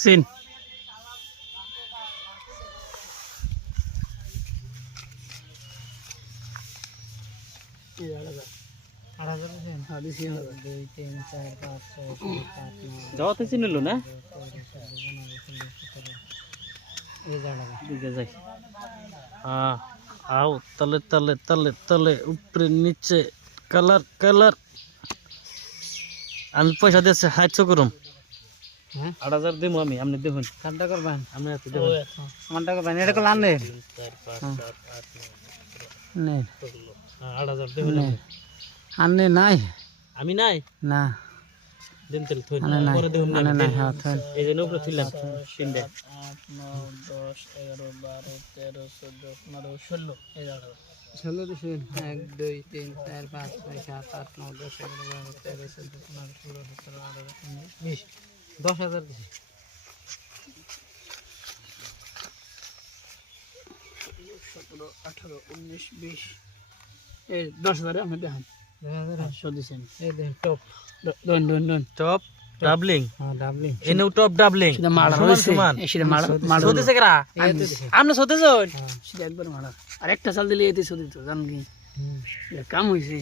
scene যাওয়াতে চিনিল না যাই আও তলে তলে তলে তলে উপরে নিচে কালার কালার আমি পয়সা দিয়েছি 800 করুম 8000 দেবো আমি আপনি দেখুন কাটটা করবেন আপনি এত দেখুন আমারটা করবেন এটা করলে আনলে 8000 দেবেন আনলে নাই আমি নাই না দেন তেল থই পরে দেখুন না নাই হ্যাঁ থই এই জন্য উপরে থইলাম 3 8 9 10 11 12 13 14 15 16 এই দাঁড়াও 16 দিছেন 1 2 3 4 5 6 7 8 9 10 11 12 13 14 15 16 17 18 19 20 10000 দিছি 17 18 19 20 এই 10000 আমি দেখান 10000 দিছেন এই দেখেন টপ ডন টপ ডাবলিং হ্যাঁ ডাবলিং এনে টপ ডাবলিং সেটা মারা হইছে সেটা মারা হইছে করা আপনি সতে যান সেটা একবার মারা আর একটা চাল দিলে এতে সতে তো জান কি কাম হইছে